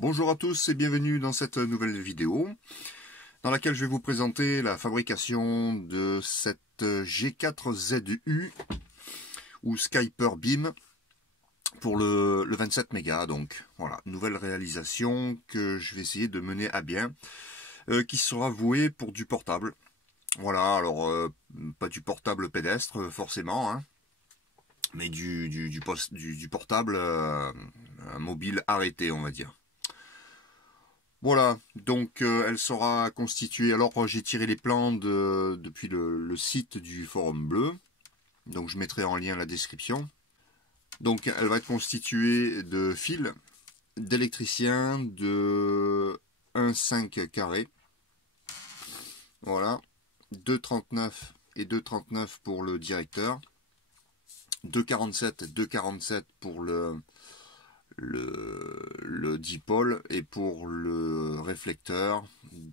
Bonjour à tous et bienvenue dans cette nouvelle vidéo dans laquelle je vais vous présenter la fabrication de cette G4ZU ou Skyper Beam pour le 27 mégas. Donc voilà, nouvelle réalisation que je vais essayer de mener à bien, qui sera vouée pour du portable. Voilà, alors pas du portable pédestre forcément, hein, mais du portable mobile arrêté, on va dire. Voilà, donc elle sera constituée, alors j'ai tiré les plans depuis le site du Forum Bleu, donc je mettrai en lien la description. Donc elle va être constituée de fils, d'électriciens, de 1,5 carré, voilà, 2,39 et 2,39 pour le directeur, 2,47 et 2,47 pour le dipôle et pour le réflecteur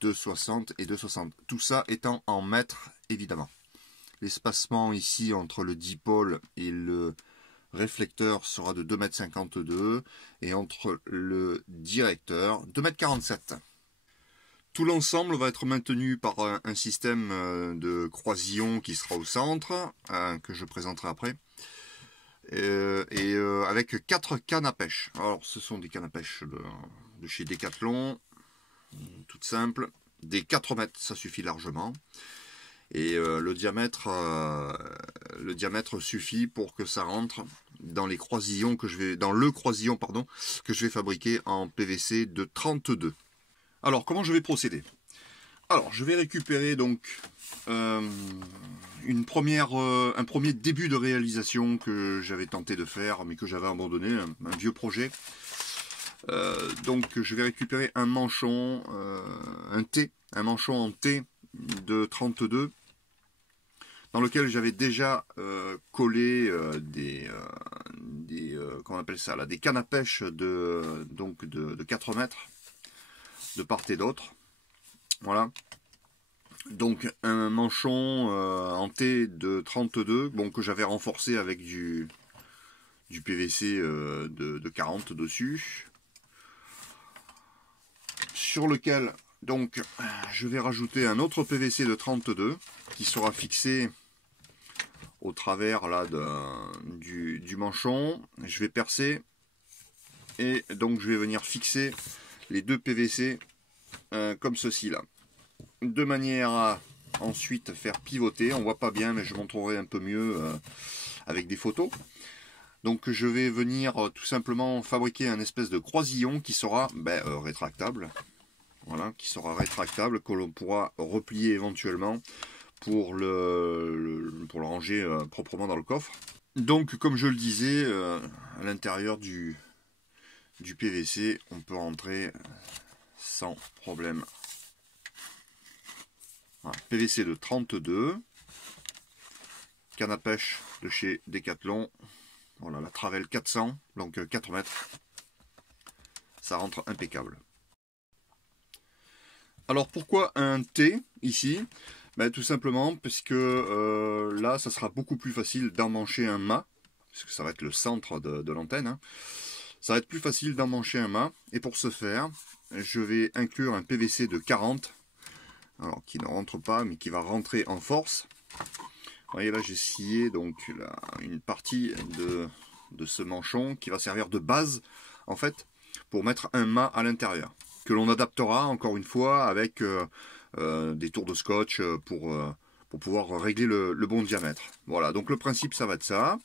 2,60 et 2,60. Tout ça étant en mètres évidemment. L'espacement ici entre le dipôle et le réflecteur sera de 2,52 m et entre le directeur 2,47 m. Tout l'ensemble va être maintenu par un système de croisillon qui sera au centre, que je présenterai après. Avec 4 cannes à pêche. Alors ce sont des cannes à pêche de chez Decathlon, toutes simples, des 4 mètres, ça suffit largement. Et le diamètre suffit pour que ça rentre dans les croisillons que je vais, dans le croisillon pardon, que je vais fabriquer en PVC de 32. Alors comment je vais procéder? Alors je vais récupérer donc un premier début de réalisation que j'avais tenté de faire mais que j'avais abandonné, un vieux projet. Donc je vais récupérer un manchon, un manchon en T de 32 dans lequel j'avais déjà collé comment on appelle ça là, des cannes à pêche de 4 mètres de part et d'autre. Voilà. Donc un manchon en T de 32, bon, que j'avais renforcé avec du PVC de 40 dessus, sur lequel donc je vais rajouter un autre PVC de 32 qui sera fixé au travers là du manchon. Je vais percer et donc je vais venir fixer les deux PVC comme ceci là, de manière à ensuite faire pivoter. On voit pas bien mais je montrerai un peu mieux avec des photos. Donc je vais venir tout simplement fabriquer un espèce de croisillon qui sera rétractable. Voilà, qui sera rétractable, que l'on pourra replier éventuellement pour le ranger proprement dans le coffre. Donc comme je le disais, à l'intérieur du PVC, on peut rentrer sans problème. Voilà, PVC de 32, canne à pêche de chez Decathlon, voilà, la Travel 400, donc 4 mètres, ça rentre impeccable. Alors pourquoi un T ici? Tout simplement parce que là ça sera beaucoup plus facile d'emmancher un mât, parce que ça va être le centre de l'antenne, hein. Ça va être plus facile d'emmancher un mât, et pour ce faire je vais inclure un PVC de 40, alors qui ne rentre pas mais qui va rentrer en force. Vous voyez là, j'ai scié donc là, une partie de ce manchon qui va servir de base en fait pour mettre un mât à l'intérieur, que l'on adaptera encore une fois avec des tours de scotch pour pouvoir régler le bon diamètre. Voilà, donc le principe ça va être ça.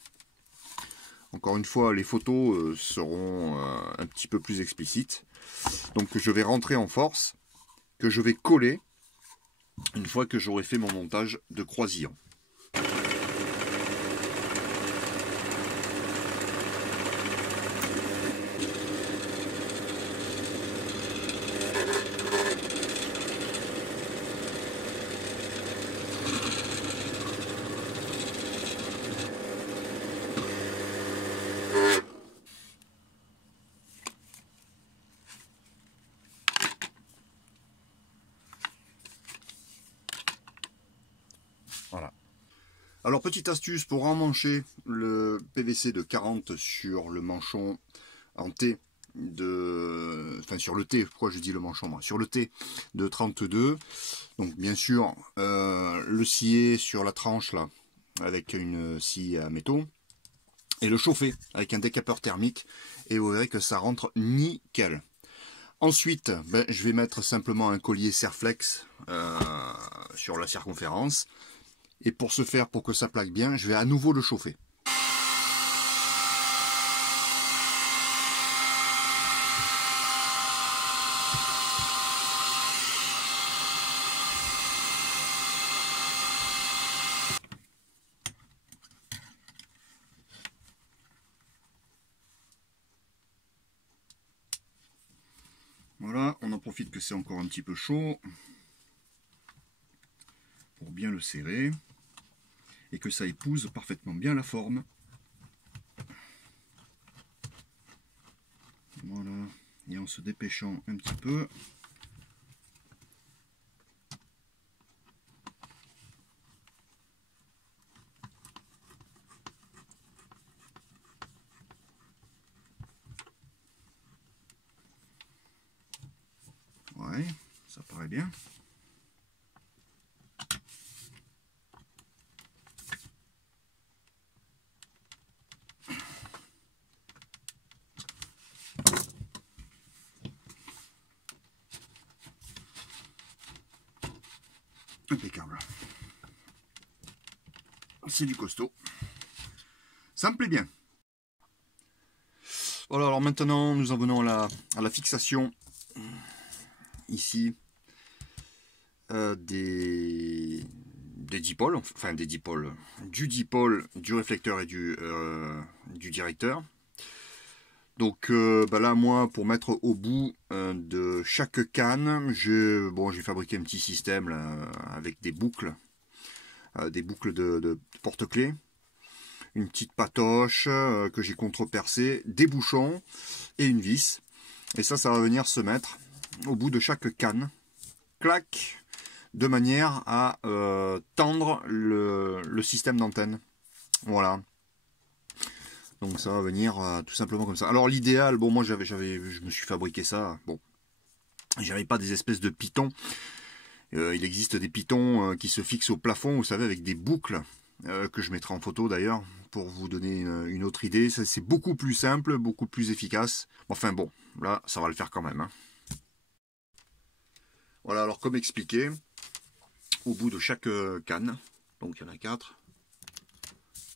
Encore une fois, les photos seront un petit peu plus explicites. Donc je vais rentrer en force, que je vais coller une fois que j'aurai fait mon montage de croisillon. Voilà. Alors petite astuce pour emmancher le PVC de 40 sur le manchon en T enfin sur le T, pourquoi je dis le manchon moi, sur le T de 32. Donc bien sûr, le scier sur la tranche là, avec une scie à métaux, et le chauffer avec un décapeur thermique, et vous verrez que ça rentre nickel. Ensuite, je vais mettre simplement un collier Serflex sur la circonférence, et pour ce faire, pour que ça plaque bien, je vais à nouveau le chauffer. Voilà, on en profite que c'est encore un petit peu chaud pour bien le serrer et que ça épouse parfaitement bien la forme. Voilà, et en se dépêchant un petit peu. Ouais, ça paraît bien. Impeccable. C'est du costaud. Ça me plaît bien. Voilà, alors maintenant nous en venons à la fixation ici des dipôles, enfin des dipôles, du dipôle, du réflecteur et du directeur. Donc là, moi, pour mettre au bout de chaque canne, j'ai fabriqué un petit système là, avec des boucles de porte-clés, une petite patoche que j'ai contrepercée, des bouchons et une vis. Et ça va venir se mettre au bout de chaque canne, clac, de manière à tendre le système d'antenne. Voilà. Donc ça va venir tout simplement comme ça. Alors l'idéal, bon moi je me suis fabriqué ça. Bon, j'avais pas des espèces de pitons. Il existe des pitons qui se fixent au plafond, vous savez, avec des boucles que je mettrai en photo d'ailleurs pour vous donner une autre idée. Ça c'est beaucoup plus simple, beaucoup plus efficace. Enfin bon, là ça va le faire quand même. Hein. Voilà, alors comme expliqué, au bout de chaque canne, donc il y en a 4.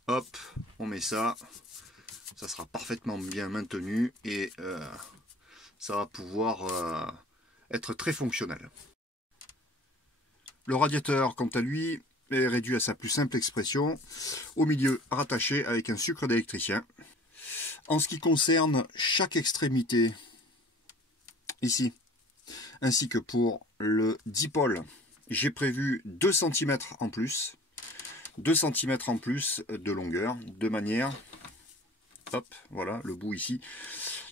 Hop, on met ça. Ça sera parfaitement bien maintenu et ça va pouvoir être très fonctionnel. Le radiateur, quant à lui, est réduit à sa plus simple expression, au milieu rattaché avec un sucre d'électricien. En ce qui concerne chaque extrémité, ici, ainsi que pour le dipôle, j'ai prévu 2 cm en plus, 2 cm en plus de longueur, de manière... Hop, voilà, le bout ici.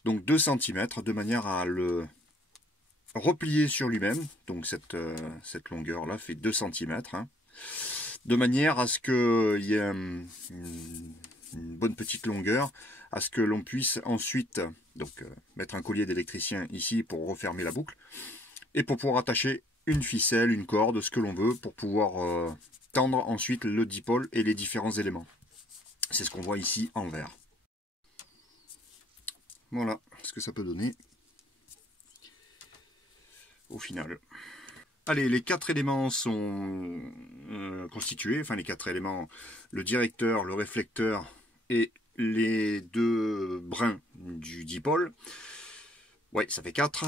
Donc 2 cm, de manière à le replier sur lui-même. Donc cette longueur-là fait 2 cm. Hein, de manière à ce qu'il y ait une bonne petite longueur, à ce que l'on puisse ensuite mettre un collier d'électricien ici pour refermer la boucle. Et pour pouvoir attacher une ficelle, une corde, ce que l'on veut, pour pouvoir tendre ensuite le dipôle et les différents éléments. C'est ce qu'on voit ici en vert. Voilà ce que ça peut donner au final. Allez, les 4 éléments sont constitués, enfin les 4 éléments, le directeur, le réflecteur et les 2 brins du dipôle. Ouais, ça fait 4.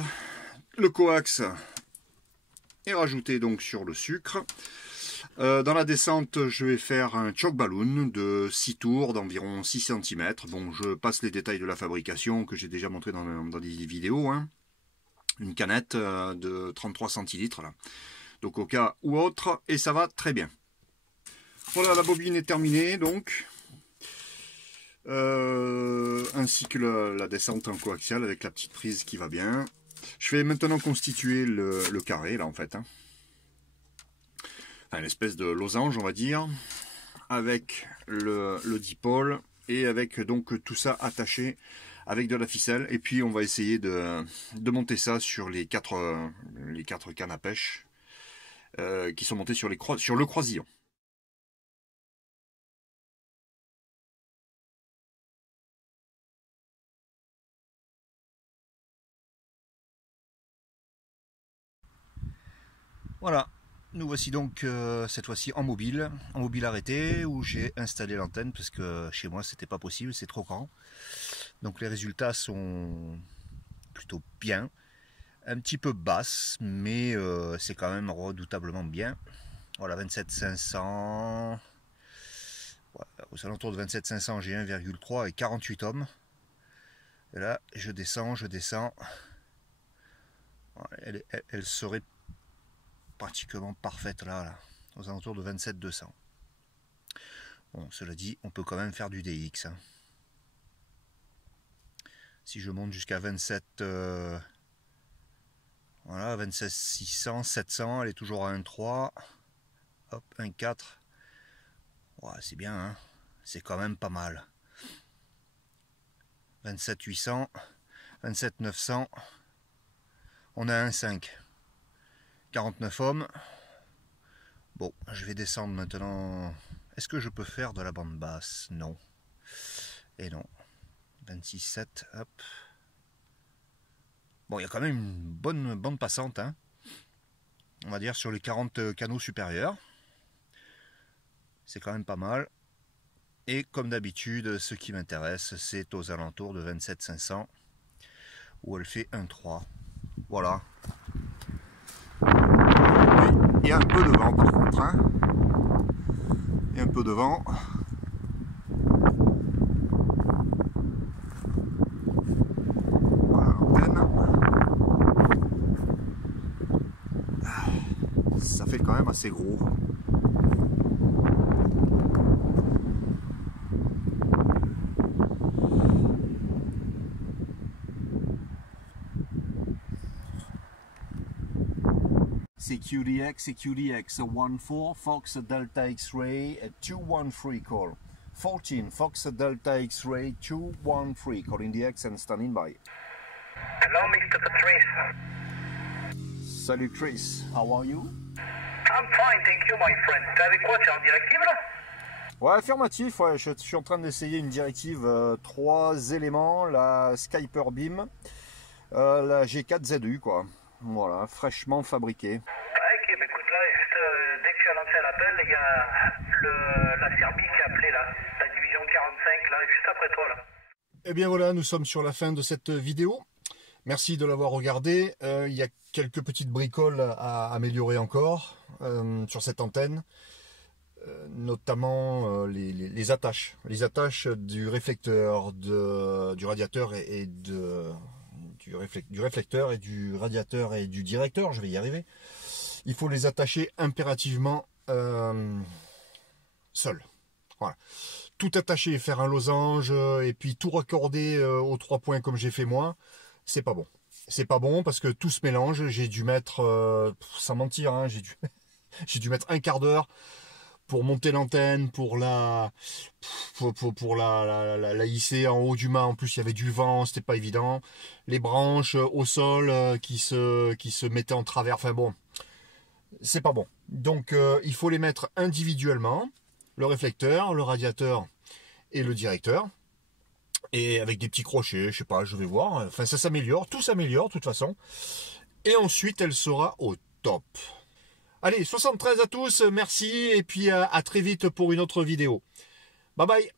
Le coax est rajouté donc sur le sucre. Dans la descente, je vais faire un choke balloon de 6 tours d'environ 6 cm. Bon, je passe les détails de la fabrication que j'ai déjà montré dans des vidéos. Hein. Une canette de 33 centilitres. Là. Donc au cas ou autre, et ça va très bien. Voilà, la bobine est terminée donc. Ainsi que la descente en coaxial avec la petite prise qui va bien. Je vais maintenant constituer le carré là en fait. Hein. Une espèce de losange on va dire, avec le dipôle et avec donc tout ça attaché avec de la ficelle. Et puis on va essayer de monter ça sur les quatre cannes à pêche qui sont montées sur le croisillon. Voilà, nous voici donc cette fois-ci en mobile arrêté, où j'ai installé l'antenne parce que chez moi c'était pas possible, c'est trop grand. Donc les résultats sont plutôt bien, un petit peu basse, mais c'est quand même redoutablement bien. Voilà, 27 500, voilà, aux alentours de 27 500 j'ai 1,3 et 48 ohms. Et là je descends, voilà, elle serait pratiquement parfaite là, aux alentours de 27 200. Bon, cela dit, on peut quand même faire du DX. Hein. Si je monte jusqu'à 27, voilà, 27 600, 700, elle est toujours à 1,3. Hop, 1,4. Ouais, c'est bien, hein, c'est quand même pas mal. 27 800, 27 900, on a 1,5. 49 ohms. Bon, je vais descendre maintenant. Est-ce que je peux faire de la bande basse? Non. Et non. 26,7, hop. Bon, il y a quand même une bonne bande passante, hein. On va dire sur les 40 canaux supérieurs. C'est quand même pas mal. Et comme d'habitude, ce qui m'intéresse, c'est aux alentours de 27 500, où elle fait 1,3. Voilà. Il y a un peu de vent par contre, hein. Il y a un peu de vent. Voilà l'antenne. Ça fait quand même assez gros. C'est QDX, a 14 Fox Delta X-Ray, a 213 call. 14 Fox Delta X-Ray 213, calling the X and standing by. Hello, Mr. Patrice. Salut Chris, how are you? I'm fine, thank you, my friend. T'es avec quoi? T'es en directive là? Ouais, affirmatif, ouais, je suis en train d'essayer une directive 3 éléments, la Skyper Beam, la G4ZU, quoi. Voilà, fraîchement fabriquée. Ok, bah écoute, là, dès que tu as lancé l'appel, il y a la Serbie qui a appelé là, la division 45, là, juste après toi là. Eh bien voilà, nous sommes sur la fin de cette vidéo. Merci de l'avoir regardé. Il y a quelques petites bricoles à améliorer encore sur cette antenne. Notamment les attaches. Les attaches du réflecteur, du radiateur et du réflecteur et du radiateur et du directeur, je vais y arriver. Il faut les attacher impérativement seuls. Voilà. Tout attacher, faire un losange et puis tout raccorder aux 3 points comme j'ai fait moi, c'est pas bon. C'est pas bon parce que tout se mélange. J'ai dû mettre, sans mentir, hein, j'ai dû mettre un quart d'heure pour monter l'antenne, pour la hisser en haut du mât. En plus, il y avait du vent, c'était pas évident. Les branches au sol qui se mettaient en travers. Enfin bon, c'est pas bon. Donc, il faut les mettre individuellement. Le réflecteur, le radiateur et le directeur. Et avec des petits crochets, je sais pas, je vais voir. Enfin, ça s'améliore, tout s'améliore de toute façon. Et ensuite, elle sera au top. Allez, 73 à tous, merci, et puis à très vite pour une autre vidéo. Bye bye.